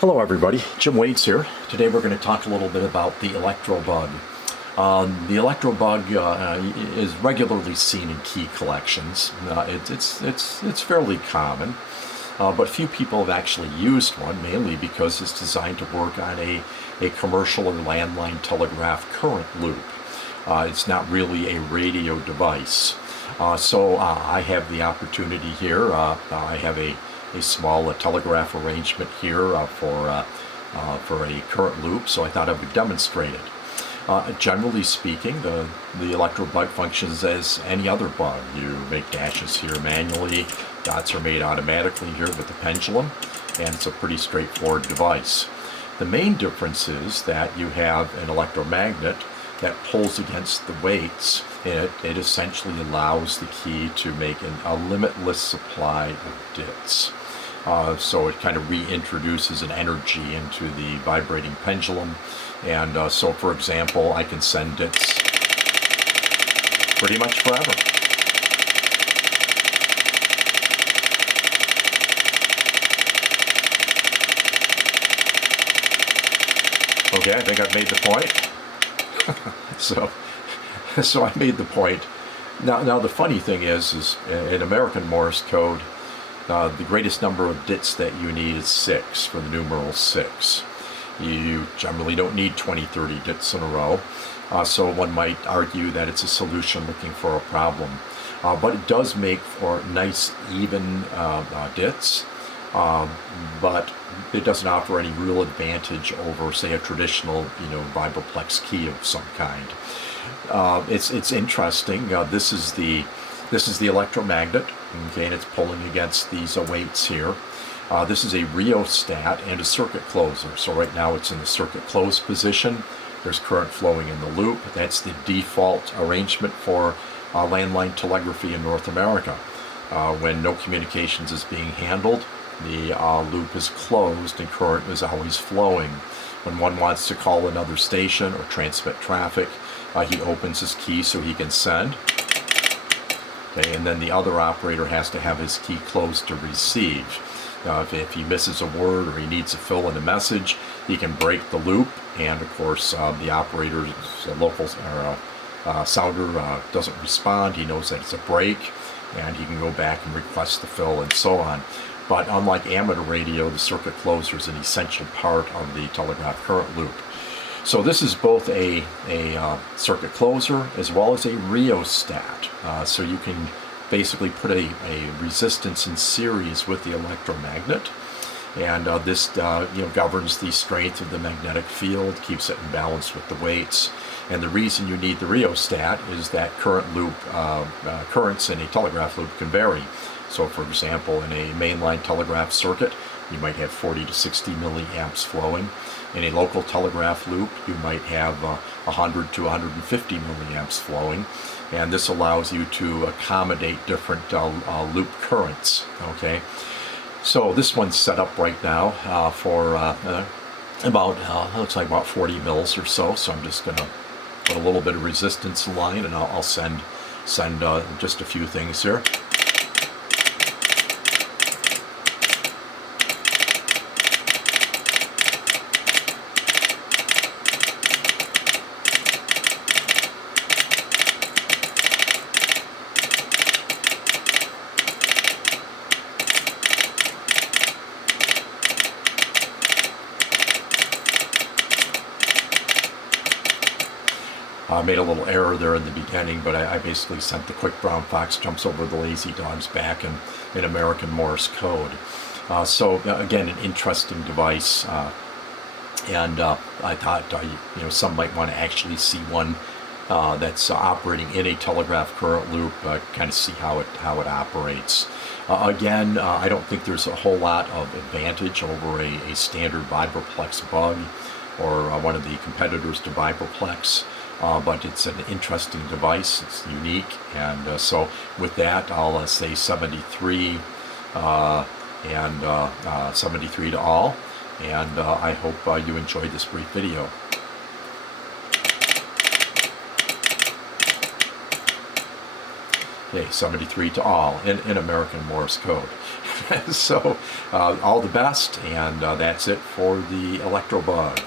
Hello everybody, Jim Wades here. Today we're going to talk a little bit about the Electro Bug. The Electro Bug is regularly seen in key collections. It's fairly common, but few people have actually used one, mainly because it's designed to work on a commercial or landline telegraph current loop. It's not really a radio device. So I have the opportunity here. I have a small telegraph arrangement here for a current loop, so I thought I would demonstrate it. Generally speaking, the Electro Bug functions as any other bug. You make dashes here manually, dots are made automatically here with the pendulum, and it's a pretty straightforward device. The main difference is that you have an electromagnet that pulls against the weights, and it essentially allows the key to make a limitless supply of dits. So it kind of reintroduces an energy into the vibrating pendulum, and so for example I can send dits pretty much forever. Okay, I think I've made the point. So I made the point. Now the funny thing is in American Morse Code, the greatest number of dits that you need is 6, for the numeral 6. You generally don't need 20-30 dits in a row, so one might argue that it's a solution looking for a problem. But it does make for nice even dits, but it doesn't offer any real advantage over, say, a traditional, vibroplex key of some kind. It's interesting. This is the electromagnet, okay, and it's pulling against these weights here. This is a rheostat and a circuit closer. So right now it's in the circuit closed position. There's current flowing in the loop. That's the default arrangement for landline telegraphy in North America. When no communications is being handled, the loop is closed and current is always flowing. When one wants to call another station or transmit traffic, he opens his key so he can send. Okay, and then the other operator has to have his key closed to receive. If he misses a word or he needs to fill in a message, he can break the loop, and of course the operator's local sounder doesn't respond. He knows that it's a break, and he can go back and request the fill and so on. But unlike amateur radio, the circuit closer is an essential part of the telegraph current loop. So this is both a circuit closer as well as a rheostat. So you can basically put a resistance in series with the electromagnet, and this governs the strength of the magnetic field, keeps it in balance with the weights. And the reason you need the rheostat is that currents in a telegraph loop can vary. So for example, in a mainline telegraph circuit, you might have 40 to 60 milliamps flowing. In a local telegraph loop, you might have 100 to 150 milliamps flowing, and this allows you to accommodate different loop currents. Okay, so this one's set up right now for looks like about 40 mils or so. So I'm just going to put a little bit of resistance in line, and I'll send just a few things here. I made a little error there in the beginning, but I basically sent the quick brown fox jumps over the lazy dog's back in American Morse Code. So again, an interesting device, and I thought some might want to actually see one that's operating in a telegraph current loop, kind of see how it operates. Again, I don't think there's a whole lot of advantage over a standard vibroplex bug or one of the competitors to vibroplex. But it's an interesting device, it's unique, and so with that I'll say 73 and 73 to all, and I hope you enjoyed this brief video. Okay, 73 to all in American Morse Code. So all the best, and that's it for the Electro Bug.